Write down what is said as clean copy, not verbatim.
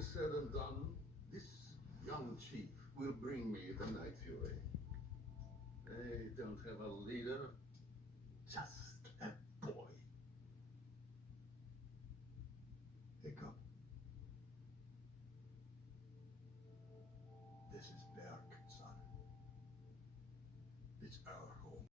is said and done, this young chief will bring me the Night Fury. They don't have a leader, just a boy. Hiccup. This is Berg, son. It's our home.